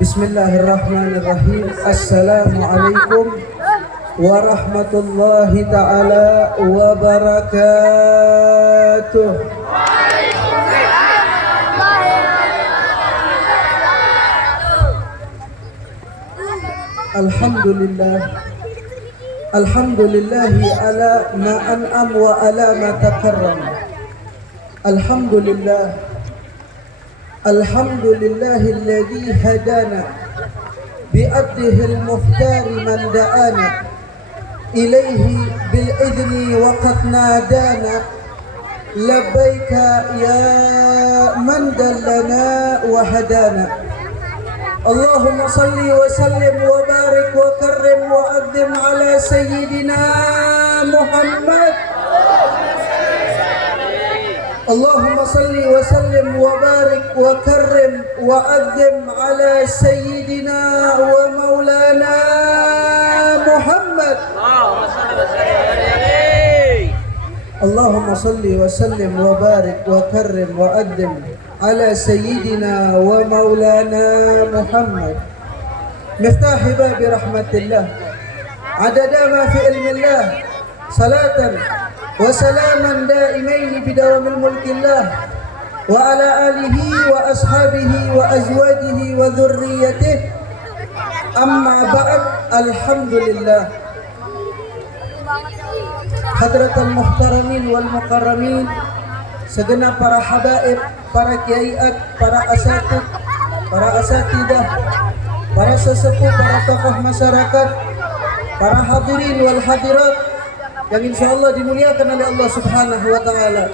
Bismillahirrahmanirrahim. Assalamualaikum warahmatullahi ta'ala wabarakatuh. Alhamdulillah. Alhamdulillahi ala ma an'am wa ala ma takarram. Alhamdulillah. Alhamdulillahilladzi hadana bi'abdihil muhtari man da'ana ilaihi bil idni wa qad nadana labbaika ya man dallana wa hadana. Allahumma salli wa sallim wa barik wa karrim wa addim ala sayyidina Muhammad. Allahumma salli wa sallim wa barik wa karrim wa addim ala sayyidina wa maulana Muhammad. Allahumma salli wa sallim wa barik wa karrim wa addim على سيدنا ومولانا محمد مفتاح باب رحمة الله عدد ما في علم الله صلاة وسلاما دائمين بدوام الملك الله وعلى آله وأصحابه وأزواجه وذريته أما بعد الحمد لله. حضرة المحترمين والمكرمين, segenap para habaib, para kiaiat, para asatid, para asatidah, para sesepuh, para tokoh masyarakat, para hadirin wal hadirat yang insyaallah dimuliakan oleh Allah Subhanahu wa taala.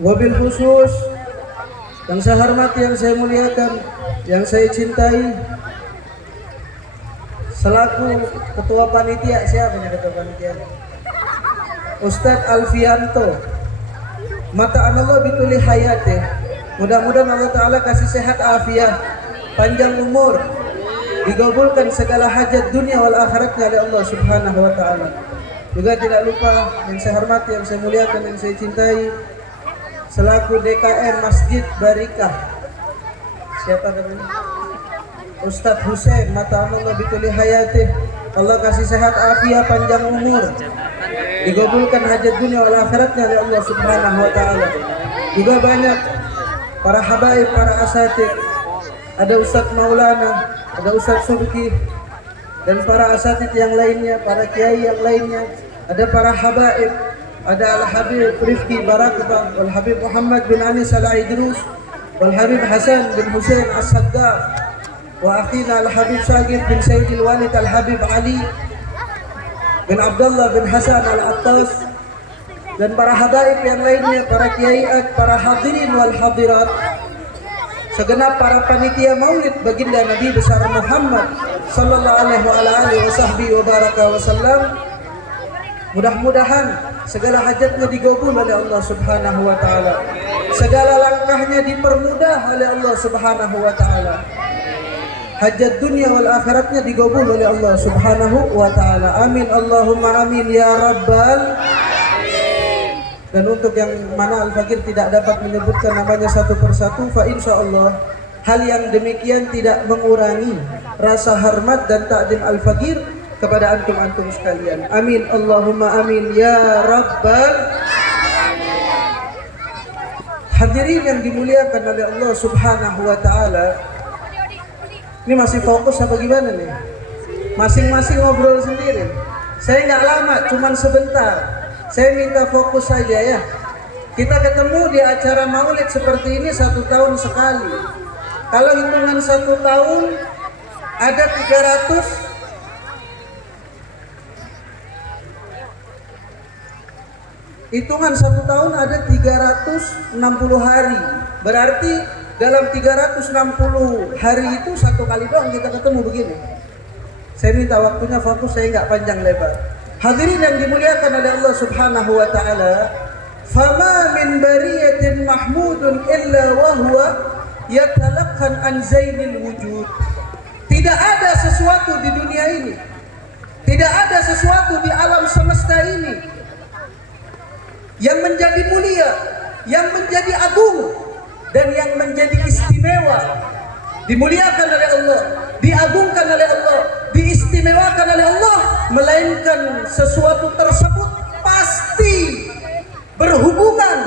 Wabil khusus yang saya hormati, yang saya muliakan, yang saya cintai, selaku ketua panitia, siapa nih ketua panitia? Ustadz Alfianto. Mata Allah bituli hayatih. Mudah-mudahan Allah Ta'ala kasih sehat afiat, panjang umur, digabulkan segala hajat dunia wal akhiratnya oleh Allah Subhanahu wa Ta'ala. Juga tidak lupa yang saya hormati, yang saya muliakan, yang saya cintai, selaku DKM Masjid Barikah, siapa namanya? Ustadz Hussein. Mata Allah bituli hayatih. Allah kasih sehat afiat, panjang umur, digabulkan hajat dunia wal akhiratnya oleh Allah Subhanahu wa taala. Juga banyak para habaib, para asatid, ada Ustadz Maulana, ada Ustadz Subki, dan para asatid yang lainnya, para kiai yang lainnya, ada para habaib, ada Al-Habib Rifki Barakah, Wal Habib Muhammad bin Anis Al-Idrus, Wal Habib Hasan bin Hussein As-Saddaf, wa akhina Al-Habib Syagir bin Sayyidil Walid Al-Habib Ali bin Abdullah bin Hasan Al-Attas, dan para habaib yang lainnya, para kiaiat, para hadirin wal hadirat, segenap para panitia maulid baginda Nabi besar Muhammad sallallahu alaihi wasallam. Mudah-mudahan segala hajatnya digabul oleh Allah Subhanahu wa taala, segala langkahnya dipermudah oleh Allah Subhanahu wa taala, hajat dunia wal akhiratnya digabul oleh Allah Subhanahu wa taala. Amin Allahumma amin ya rabbal. Dan untuk yang mana Al-Fakir tidak dapat menyebutkan namanya satu persatu, fa insyaallah hal yang demikian tidak mengurangi rasa hormat dan takdim Al-Fakir kepada antum-antum sekalian. Amin Allahumma amin ya rabbal. Hadirin yang dimuliakan oleh Allah Subhanahu wa taala, ini masih fokus apa gimana nih? Masing-masing ngobrol sendiri. Saya nggak lama, cuman sebentar. Saya minta fokus saja ya. Kita ketemu di acara maulid seperti ini 1 tahun sekali. Kalau hitungan 1 tahun ada 300. Hitungan 1 tahun ada 360 hari. Berarti dalam 360 hari itu 1 kali doang kita ketemu begini. Saya minta waktunya fokus, saya nggak panjang lebar. Hadirin yang dimuliakan oleh Allah Subhanahu wa taala, fama min bariyatin mahmudun illa wa huwa yatalaqan an zainil wujud. Tidak ada sesuatu di dunia ini, tidak ada sesuatu di alam semesta ini yang menjadi mulia, yang menjadi agung, dan yang menjadi istimewa, dimuliakan oleh Allah, diagungkan oleh Allah, diistimewakan oleh Allah, melainkan sesuatu tersebut pasti berhubungan,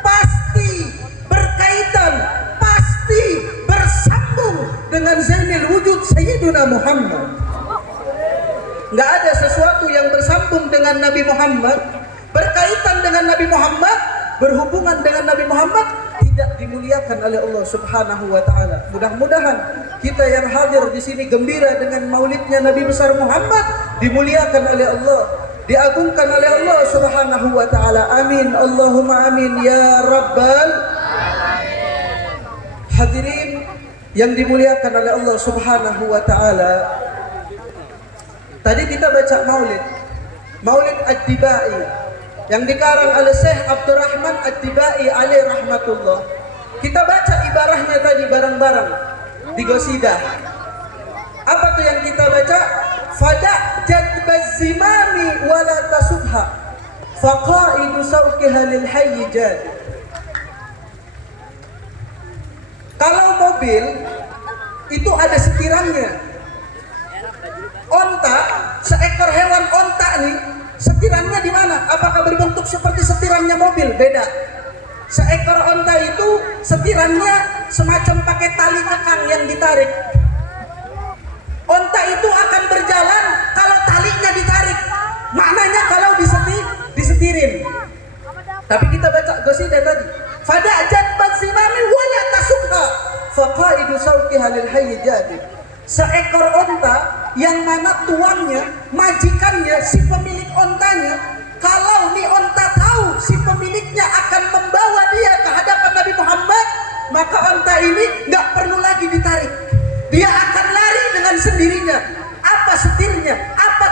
pasti berkaitan, pasti bersambung dengan Zainul Wujud Sayyiduna Muhammad. Nggak ada sesuatu yang bersambung dengan Nabi Muhammad, berkaitan dengan Nabi Muhammad, berhubungan dengan Nabi Muhammad, tidak dimuliakan oleh Allah Subhanahu wa taala. Mudah-mudahan kita yang hadir di sini gembira dengan maulidnya Nabi besar Muhammad, dimuliakan oleh Allah, diagungkan oleh Allah Subhanahu wa taala. Amin. Allahumma amin ya rabbal alamin. Hadirin yang dimuliakan oleh Allah Subhanahu wa taala. Tadi kita baca Maulid Ad-Dibai yang dikarang oleh Syekh Abdurrahman Ad-Dibai alaih rahmatullah. Kita baca ibarahnya tadi bareng-bareng di Qasidah. Apa tuh yang kita baca? Fada' jadbaz zimami wala tasubha faqaidu sawqiha lil hayy jad. Kalau mobil itu ada setirannya. Onta, seekor hewan onta nih, setirannya di mana? Apakah berbentuk seperti setirannya mobil? Beda. Seekor onta itu setirannya semacam pakai tali kekang yang ditarik. Onta itu akan berjalan kalau talinya ditarik. Maknanya kalau disetirin. Tapi kita baca qasidah tadi. Fada'jat bazimami wala tasukha faqaidu sawqiha lil hayy jadid. Seekor onta yang mana tuannya, majikannya, si pemilik ontanya, kalau nih onta tahu si pemiliknya akan membawa dia ke hadapan Nabi Muhammad, maka onta ini nggak perlu lagi ditarik. Dia akan lari dengan sendirinya. Apa setirnya? Apa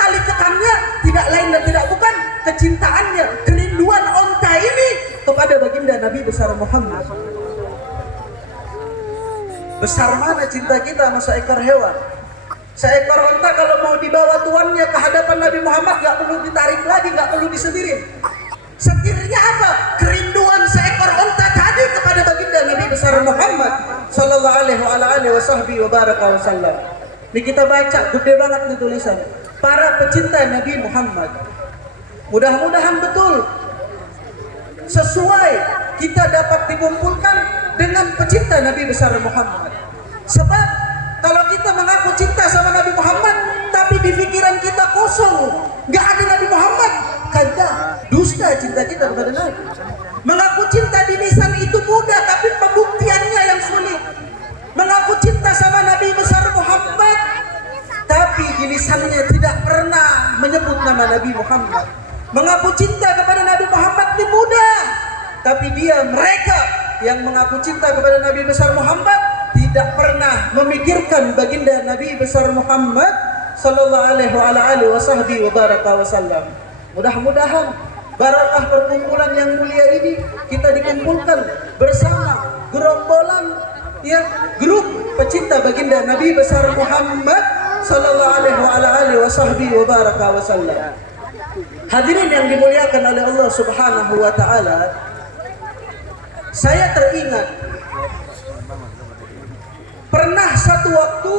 tali kekangnya? Tidak lain dan tidak bukan kecintaannya, kerinduan onta ini kepada baginda Nabi besar Muhammad. Besar mana cinta kita sama seekor hewan? Seekor onta kalau mau dibawa tuannya ke hadapan Nabi Muhammad nggak perlu ditarik lagi, nggak perlu disetirin. Setirnya apa? Kerinduan seekor onta tadi kepada baginda Nabi besar Muhammad sallallahu alaihi wasallam. Ini kita baca gede banget nih tulisan. Para pecinta Nabi Muhammad. Mudah-mudahan betul sesuai kita dapat dikumpulkan dengan pecinta Nabi besar Muhammad. Sebab kalau kita mengaku cinta sama Nabi Muhammad tapi di pikiran kita kosong, nggak ada Nabi Muhammad, kata dusta cinta kita kepada Nabi. Mengaku cinta di lisan itu mudah tapi pembuktiannya yang sulit. Mengaku cinta sama Nabi besar Muhammad tapi di lisannya tidak pernah menyebut nama Nabi Muhammad. Mengaku cinta kepada Nabi Muhammad itu mudah, tapi mereka yang mengaku cinta kepada Nabi besar Muhammad tidak pernah memikirkan baginda Nabi besar Muhammad sallallahu alaihi wasallam. Mudah-mudahan barakah perkumpulan yang mulia ini kita dikumpulkan bersama gerombolan grup pecinta baginda Nabi besar Muhammad sallallahu alaihi wasallam. Hadirin yang dimuliakan oleh Allah Subhanahu wa taala, saya teringat pernah satu waktu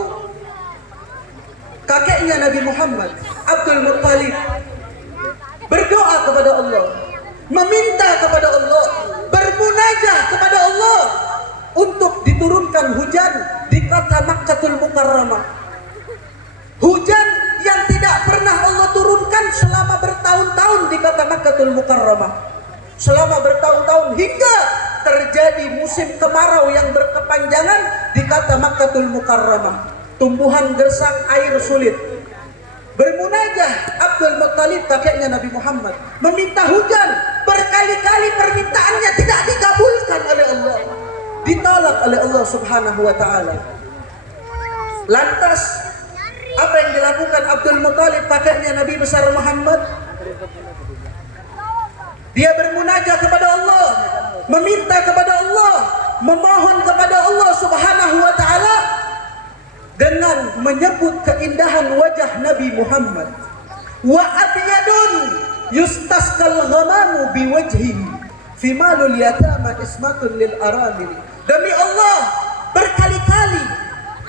kakeknya Nabi Muhammad, Abdul Muttalib, berdoa kepada Allah, meminta kepada Allah, bermunajah kepada Allah untuk diturunkan hujan di kota Makkatul Mukarramah. Hujan yang tidak pernah Allah turunkan selama bertahun-tahun di kota Makkatul Mukarramah. Selama bertahun-tahun hingga terjadi musim kemarau yang berkepanjangan di kota Makkatul Mukarramah. Tumbuhan gersang, air sulit. Bermunajah Abdul Muttalib kakeknya Nabi Muhammad meminta hujan, berkali-kali permintaannya tidak dikabulkan oleh Allah, ditolak oleh Allah Subhanahu wa taala. Lantas apa yang dilakukan Abdul Muttalib kakeknya Nabi besar Muhammad? Dia bermunajah kepada Allah, meminta kepada Allah, memohon kepada Allah Subhanahu wa taala dengan menyebut keindahan wajah Nabi Muhammad. Wa abyadun yustasqal ghamamu biwajhihi fimalul yatama ismatun lil aramil. Demi Allah, berkali-kali,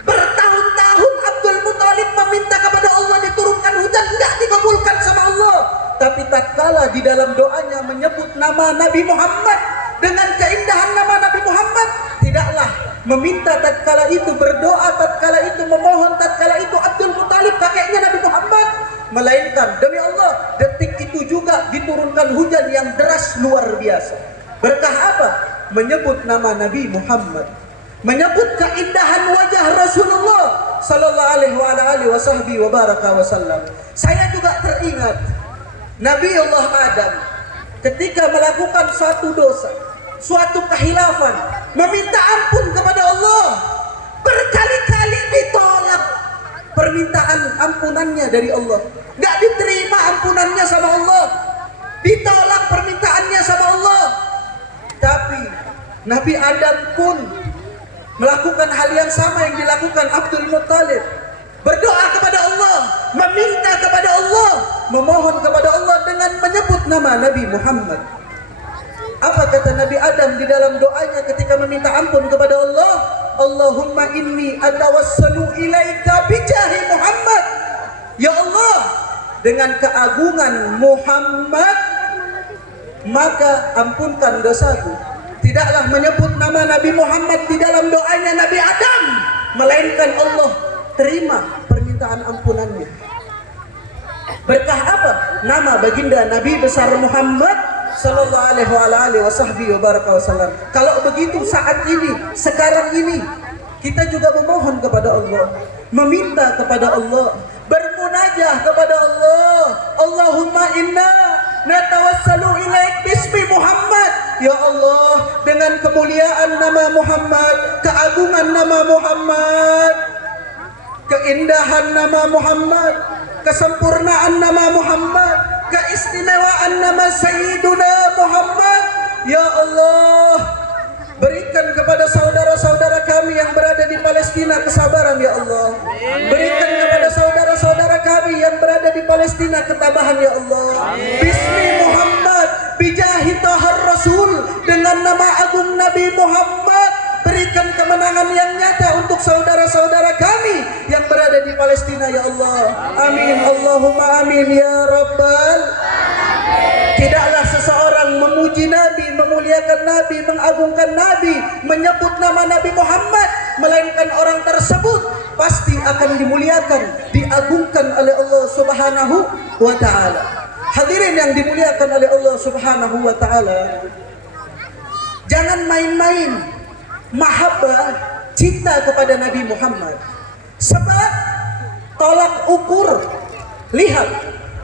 bertahun-tahun Abdul Muthalib meminta kepada Allah diturunkan hujan, enggak dikabulkan sama Allah. Tapi tatkala di dalam doanya menyebut nama Nabi Muhammad dengan keindahan nama Nabi Muhammad, tidaklah meminta tatkala itu, berdoa tatkala itu, memohon tatkala itu Abdul Muthalib kakeknya Nabi Muhammad, melainkan demi Allah detik itu juga diturunkan hujan yang deras luar biasa. Berkah apa? Menyebut nama Nabi Muhammad, menyebut keindahan wajah Rasulullah sallallahu alaihi wasallam. Saya juga teringat Nabi Allah Adam ketika melakukan suatu dosa, suatu kehilafan, meminta ampun kepada Allah, berkali-kali ditolak permintaan ampunannya dari Allah, nggak diterima ampunannya sama Allah, ditolak permintaannya sama Allah. Tapi Nabi Adam pun melakukan hal yang sama yang dilakukan Abdul Muthalib, berdoa kepada Allah, meminta kepada Allah, memohon kepada Allah dengan menyebut nama Nabi Muhammad. Apa kata Nabi Adam di dalam doanya ketika meminta ampun kepada Allah? Allahumma inni atawassalu ilaika bijahi Muhammad. Ya Allah, dengan keagungan Muhammad maka ampunkan dosaku. Tidaklah menyebut nama Nabi Muhammad di dalam doanya Nabi Adam, melainkan Allah terima permintaan ampunannya. Berkah apa? Nama baginda Nabi besar Muhammad sallallahu alaihi wasallam. Kalau begitu saat ini, sekarang ini, kita juga memohon kepada Allah, meminta kepada Allah, bermunajah kepada Allah. Allahumma inna natawassalu ilaik bismi Muhammad. Ya Allah, dengan kemuliaan nama Muhammad, keagungan nama Muhammad, keindahan nama Muhammad, kesempurnaan nama Muhammad, keistimewaan nama Sayyiduna Muhammad. Ya Allah, berikan kepada saudara-saudara kami yang berada di Palestina kesabaran ya Allah. Berikan kepada saudara-saudara kami yang berada di Palestina ketabahan ya Allah. Bismi Muhammad, bijahi tahar Rasul, dengan nama agung Nabi Muhammad, berikan kemenangan yang nyata untuk saudara-saudara kami yang berada di Palestina ya Allah. Amin, Allahumma amin ya Rabbal. Tidaklah seseorang memuji Nabi, memuliakan Nabi, mengagungkan Nabi, menyebut nama Nabi Muhammad, melainkan orang tersebut pasti akan dimuliakan, diagungkan oleh Allah Subhanahu wa ta'ala. Hadirin yang dimuliakan oleh Allah Subhanahu wa ta'ala, jangan main-main mahabbah, cinta kepada Nabi Muhammad. Sebab tolak ukur, lihat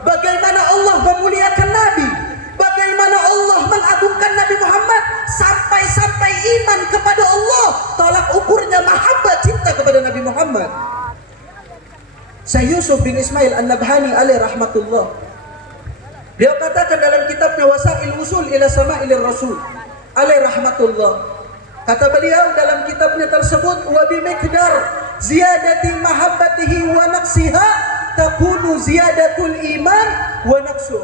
bagaimana Allah memuliakan Nabi, bagaimana Allah mengagungkan Nabi Muhammad, sampai-sampai iman kepada Allah tolak ukurnya mahabbah, cinta kepada Nabi Muhammad. Syekh Yusuf bin Ismail An-Nabhani alaih rahmatullah, dia katakan dalam kitabnya Wasail Usul ila Sama'il Rasul alaih rahmatullah, kata beliau dalam kitabnya tersebut, wa bimiqdar ziyadati mahabbatihi wa naqsiha takunu ziyadatul iman wa naqsuh.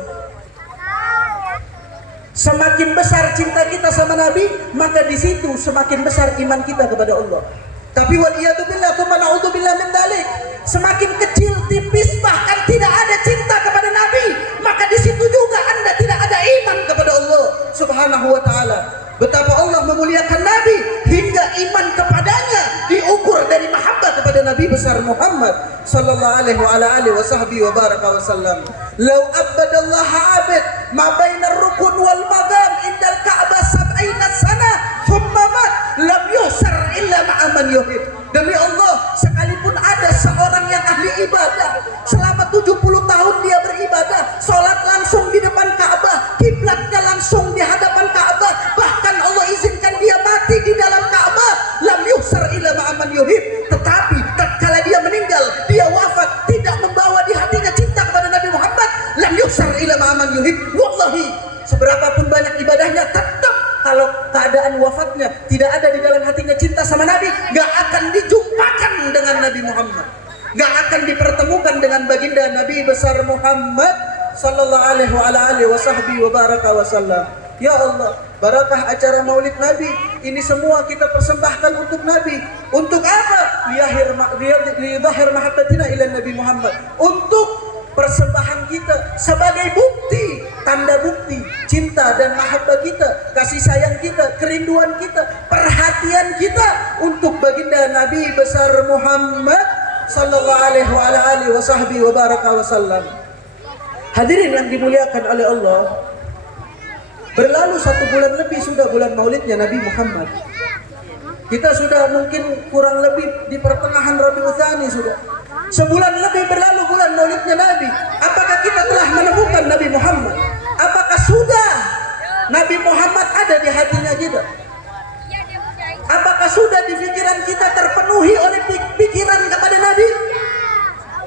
Semakin besar cinta kita sama Nabi, maka di situ semakin besar iman kita kepada Allah. Tapi waliyadzubillah tsumma na'udzubillah min dzalik, semakin kecil, tipis, bahkan tidak ada cinta kepada Nabi, maka di situ juga Anda tidak ada iman kepada Allah Subhanahu wa taala. Betapa Allah memuliakan Nabi hingga iman kepadanya diukur dari mahabbah kepada Nabi besar Muhammad sallallahu alaihi wasallam. Lau abadallaha abid ma bainar rukun wal maqam indal Ka'bah sab'ina sana thumma mat lam yuhsar illa ma'aman yuhib. Demi Allah, sekalipun ada seorang yang ahli ibadah selama 70 tahun dia beribadah, salat langsung di depan Ka'bah, kiblatnya langsung di hadapan Ka'bah, bahkan Allah izinkan dia mati di dalam Ka'bah, lam yuhsar illa ma'aman yuhib. Tetapi tatkala dia meninggal, dia wafat tidak membawa di hatinya cinta kepada Nabi Muhammad, lam yuhsar illa ma'aman yuhib. Wallahi, seberapapun banyak ibadahnya, tetap kalau keadaan wafatnya tidak ada di dalam hatinya cinta sama Nabi, gak akan Nabi Muhammad. Gak akan dipertemukan dengan baginda Nabi besar Muhammad sallallahu alaihi wasallam. Ya Allah, barakah acara Maulid Nabi ini semua kita persembahkan untuk Nabi. Untuk apa? Liyadhhir mahabbatina ila Nabi Muhammad. Untuk persembahan kita sebagai bukti, tanda bukti cinta dan mahabbah kita, kasih sayang kita, kerinduan kita, perhatian kita untuk baginda Nabi besar Muhammad sallallahu alaihi wasallam. Hadirin yang dimuliakan oleh Allah, berlalu 1 bulan lebih sudah bulan maulidnya Nabi Muhammad. Kita sudah mungkin kurang lebih di pertengahan Rabiul Tsani sudah. Sebulan lebih berlalu bulan maulidnya Nabi. Apakah kita telah menemukan Nabi Muhammad? Apakah sudah Nabi Muhammad ada di hatinya kita? Apakah sudah di pikiran kita terpenuhi oleh pikiran kepada Nabi?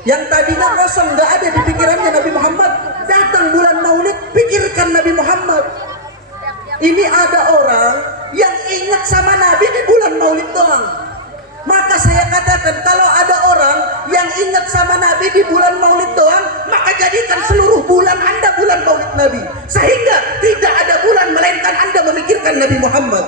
Yang tadinya kosong, gak ada di pikirannya Nabi Muhammad, datang bulan maulid, pikirkan Nabi Muhammad. Ini ada orang yang ingat sama Nabi di bulan maulid doang. Maka saya katakan, kalau ada orang yang ingat sama Nabi di bulan maulid doang, maka jadikan seluruh bulan Anda bulan maulid Nabi, sehingga tidak ada bulan melainkan Anda memikirkan Nabi Muhammad.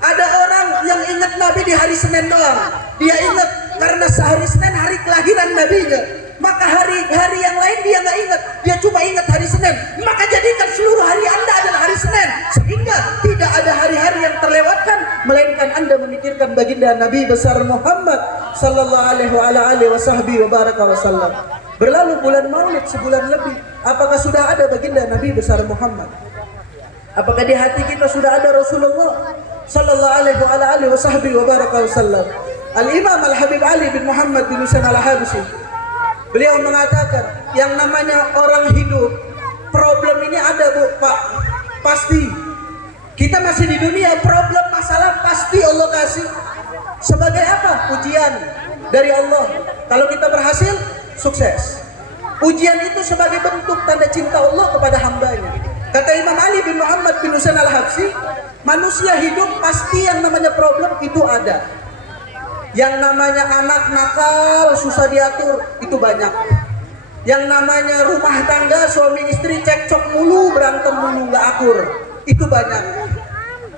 Ada orang yang ingat Nabi di hari Senin doang. Dia ingat karena sehari Senin hari kelahiran Nabinya. Maka hari-hari yang lain dia nggak ingat. Dia cuma ingat hari Senin. Maka jadikan seluruh hari Anda adalah hari Senin, sehingga tidak ada hari-hari yang terlewatkan melainkan Anda memikirkan baginda Nabi besar Muhammad sallallahu alaihi wasallam. Berlalu bulan Maulid sebulan lebih. Apakah sudah ada baginda Nabi besar Muhammad? Apakah di hati kita sudah ada Rasulullah sallallahu alaihi wasallam? Al-Imam Al-Habib Ali bin Muhammad bin Husain Al-Habsyi, beliau mengatakan, yang namanya orang hidup, problem ini ada Bu, Pak. Pasti. Kita masih di dunia, problem masalah pasti Allah kasih. Sebagai apa? Ujian dari Allah. Kalau kita berhasil, sukses. Ujian itu sebagai bentuk tanda cinta Allah kepada hambanya. Kata Imam Ali bin Muhammad bin Husain Al-Habsyi, manusia hidup pasti yang namanya problem itu ada. Yang namanya anak nakal, susah diatur, itu banyak. Yang namanya rumah tangga, suami istri cekcok mulu, berantem mulu, gak akur, itu banyak.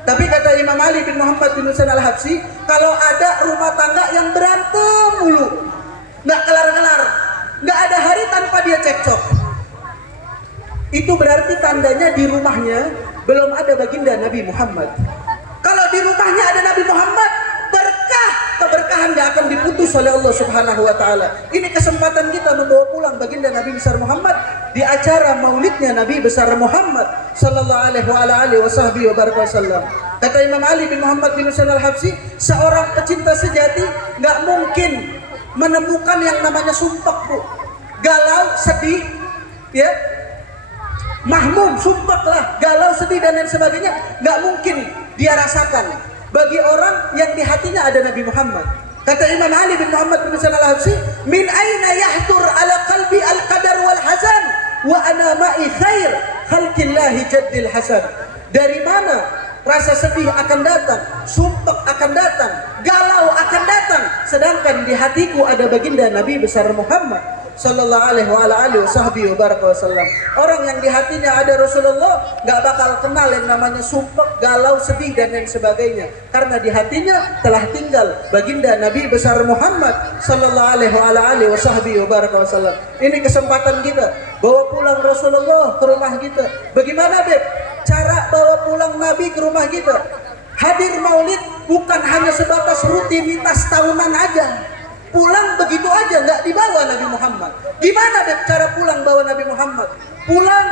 Tapi kata Imam Ali bin Muhammad bin Husain Al-Habsyi, kalau ada rumah tangga yang berantem mulu, gak kelar-kelar, gak ada hari tanpa dia cekcok, itu berarti tandanya di rumahnya belum ada baginda Nabi Muhammad. Kalau di rumahnya ada Nabi Muhammad, keberkahan gak akan diputus oleh Allah Subhanahu wa taala. Ini kesempatan kita membawa pulang baginda Nabi besar Muhammad di acara maulidnya Nabi besar Muhammad sallallahu alaihi wasallam. Kata Imam Ali bin Muhammad bin Husain Al-Habsyi, seorang pecinta sejati gak mungkin menemukan yang namanya sumpah, Bu. Galau, sedih, ya, mahmum, sumpah lah, galau, sedih dan lain sebagainya, gak mungkin dia rasakan bagi orang yang di hatinya ada Nabi Muhammad. Kata Imam Ali bin Muhammad bin Husain Al-Habsyi, min aina yahtur ala qalbi al-qadar wal hazan wa ana ma'i khair khalqillahi jaddil hasan. Dari mana rasa sedih akan datang, sumpah akan datang, galau akan datang, sedangkan di hatiku ada baginda Nabi besar Muhammad sallallahu alaihi wasallam. Orang yang di hatinya ada Rasulullah gak bakal kenal yang namanya sumpah, galau, sedih dan lain sebagainya, karena di hatinya telah tinggal baginda Nabi besar Muhammad sallallahu alaihi wasallam. Ini kesempatan kita bawa pulang Rasulullah ke rumah kita. Bagaimana, Beb, cara bawa pulang Nabi ke rumah kita? Hadir maulid bukan hanya sebatas rutinitas tahunan aja. Pulang begitu aja, nggak dibawa Nabi Muhammad. Gimana, Beb, cara pulang bawa Nabi Muhammad? Pulang,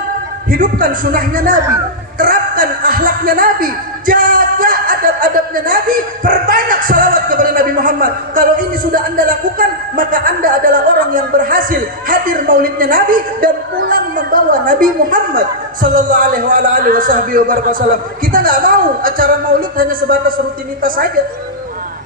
hidupkan sunnahnya Nabi, terapkan akhlaknya Nabi, jaga adab-adabnya Nabi, perbanyak salawat kepada Nabi Muhammad. Kalau ini sudah Anda lakukan, maka Anda adalah orang yang berhasil hadir maulidnya Nabi dan pulang membawa Nabi Muhammad sallallahu alaihi wasallam. Kita nggak mau acara maulid hanya sebatas rutinitas saja.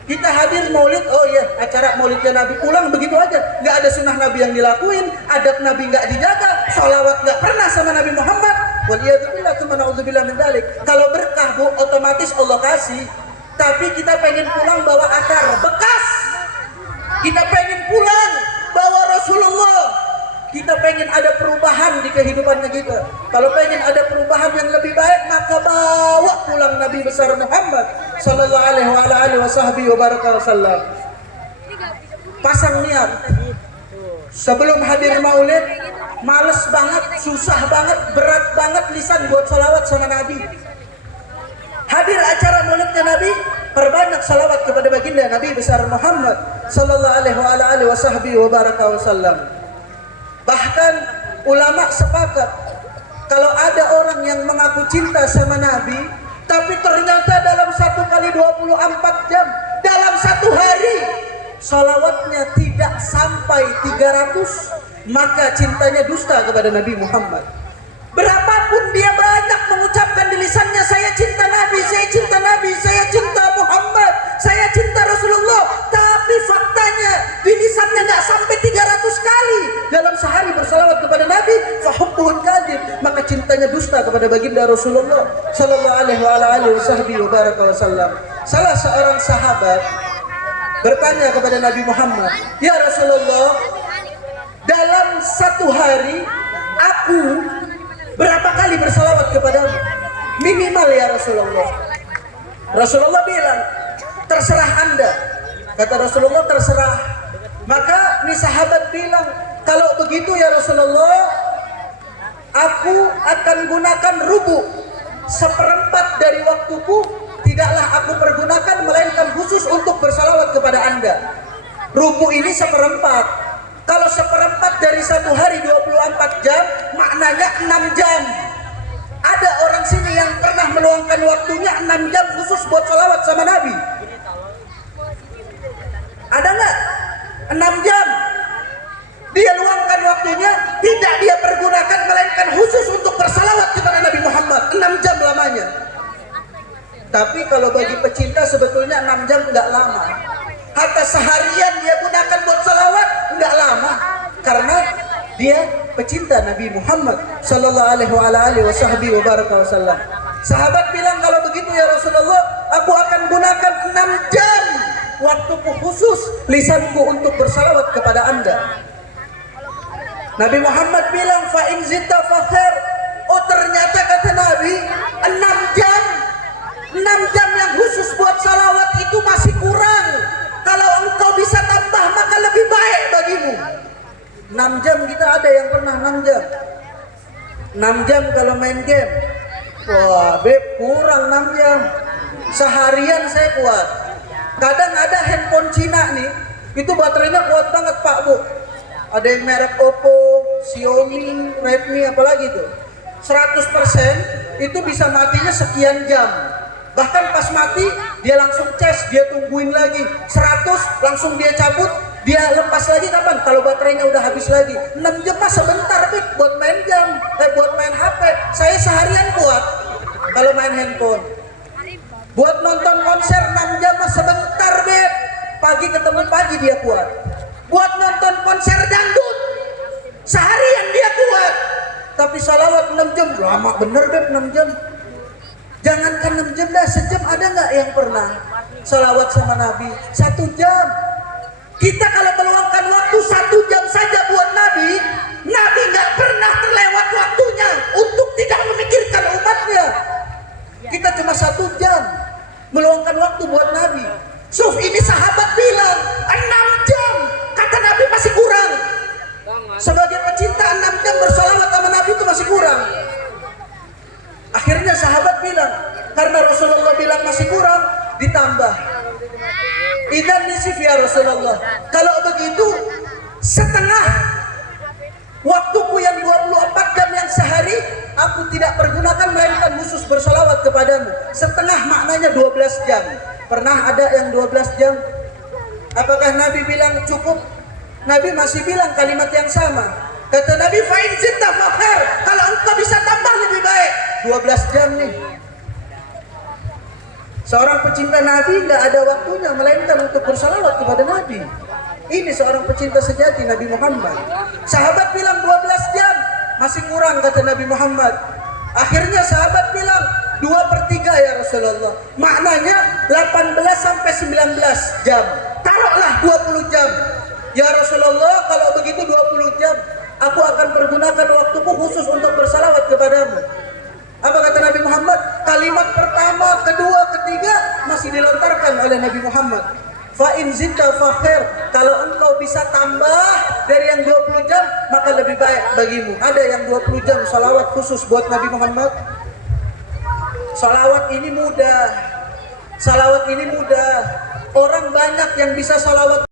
Kita hadir maulid, oh iya, acara maulidnya Nabi, pulang begitu aja, nggak ada sunnah Nabi yang dilakuin, adab Nabi nggak dijaga, salawat nggak pernah sama Nabi Muhammad. Waliyadzubillah, tsumma na'udzubillah min dzalik. Kalau berkah, Bu, otomatis Allah kasih. Tapi kita pengen pulang bawa akar bekas. Kita pengen pulang bawa Rasulullah. Kita pengen ada perubahan di kehidupannya kita. Kalau pengen ada perubahan yang lebih baik, maka bawa pulang Nabi besar Muhammad sallallahu alaihi wasallam. Pasang niat. Sebelum hadir maulid, males banget, susah banget, berat banget lisan buat salawat sama Nabi. Hadir acara maulidnya Nabi, perbanyak salawat kepada baginda Nabi besar Muhammad sallallahu alaihi wasallam. Bahkan ulama sepakat, kalau ada orang yang mengaku cinta sama Nabi, tapi ternyata dalam 1 kali 24 jam, dalam 1 hari, salawatnya tidak sampai 300, maka cintanya dusta kepada Nabi Muhammad. Berapapun dia banyak mengucapkan di lisannya, saya cinta Nabi, saya cinta Nabi, saya cinta Muhammad, saya cinta Rasulullah, tapi faktanya di lisannya nggak sampai 300 kali dalam sehari bersalawat kepada Nabi, fahubbuhul kadhib, maka cintanya dusta kepada baginda Rasulullah sallallahu alaihi wasallam. Salah seorang sahabat bertanya kepada Nabi Muhammad, "Ya Rasulullah, dalam 1 hari aku berapa kali bersalawat kepadamu? Minimal ya Rasulullah." Rasulullah bilang, "Terserah Anda." Kata Rasulullah, "Terserah." Maka nih sahabat bilang, "Kalau begitu ya Rasulullah, aku akan gunakan rubu, 1/4 dari waktuku tidaklah aku pergunakan melainkan khusus untuk bersalawat kepada Anda." Rubu ini 1/4. Kalau 1/4 dari 1 hari 24 jam, maknanya 6 jam. Ada orang sini yang pernah meluangkan waktunya 6 jam khusus buat salawat sama Nabi? Ada nggak? 6 jam dia luangkan waktunya, tidak dia pergunakan melainkan khusus untuk bersalawat kepada Nabi Muhammad. 6 jam lamanya. Tapi kalau bagi pecinta sebetulnya 6 jam nggak lama. Hatta seharian dia gunakan buat salawat nggak lama, karena dia pecinta Nabi Muhammad sallallahu alaihi wasallam. Sahabat bilang, "Kalau begitu ya Rasulullah, aku akan gunakan 6 jam waktuku khusus lisanku untuk bersalawat kepada Anda." Nabi Muhammad bilang, "Fa in zidta fa khair." Oh, ternyata kata Nabi, 6 jam. 6 jam yang khusus buat salawat itu masih kurang. Kalau engkau bisa tambah maka lebih baik bagimu. 6 jam kita ada yang pernah 6 jam. 6 jam kalau main game. Wah, beb, kurang 6 jam. Seharian saya kuat. Kadang ada handphone Cina nih, itu baterainya kuat banget Pak Bu. Ada yang merek Oppo, Xiaomi, Redmi, apalagi tuh. 100% itu bisa matinya sekian jam. Bahkan pas mati dia langsung cas, dia tungguin lagi 100, langsung dia cabut, dia lepas lagi kapan? Kalau baterainya udah habis lagi. 6 jam mah sebentar Beb, buat main jam, buat main HP. Saya seharian kuat kalau main handphone. Buat nonton konser 6 jam mah sebentar Beb, pagi ketemu pagi dia kuat. Buat nonton konser dangdut seharian dia kuat. Tapi salawat 6 jam, lama bener Beb 6 jam. Jangankan 6 jam dah, sejam ada nggak yang pernah salawat sama Nabi? 1 jam. Kita kalau meluangkan waktu 1 jam saja buat Nabi, Nabi nggak pernah terlewat waktunya untuk tidak memikirkan umatnya. Kita cuma 1 jam meluangkan waktu buat Nabi. Suf, ini sahabat bilang 6 jam, kata Nabi masih kurang. Sebagai pecinta 6 jam bersalawat sama Nabi itu masih kurang. Akhirnya sahabat bilang, karena Rasulullah bilang masih kurang, ditambah. Idzan nisif ya Rasulullah. Kalau begitu, setengah waktuku yang 24 jam yang sehari, aku tidak pergunakan melainkan khusus bersalawat kepadamu. Setengah maknanya 12 jam. Pernah ada yang 12 jam? Apakah Nabi bilang cukup? Nabi masih bilang kalimat yang sama. Kata Nabi, "Fa'in zidta fa khair." Kalau engkau bisa tambah lebih baik. 12 jam nih. Seorang pecinta Nabi nggak ada waktunya melainkan untuk bersalawat kepada Nabi. Ini seorang pecinta sejati Nabi Muhammad. Sahabat bilang 12 jam, masih kurang kata Nabi Muhammad. Akhirnya sahabat bilang 2/3 ya Rasulullah. Maknanya 18 sampai 19 jam. Taruhlah 20 jam. Ya Rasulullah, kalau begitu 20 jam aku akan pergunakan waktuku khusus untuk bersalawat kepadamu. Apa kata Nabi Muhammad? Kalimat pertama, kedua, ketiga masih dilontarkan oleh Nabi Muhammad. Fa in zidta fa khair. Kalau engkau bisa tambah dari yang 20 jam, maka lebih baik bagimu. Ada yang 20 jam salawat khusus buat Nabi Muhammad. Salawat ini mudah. Salawat ini mudah. Orang banyak yang bisa salawat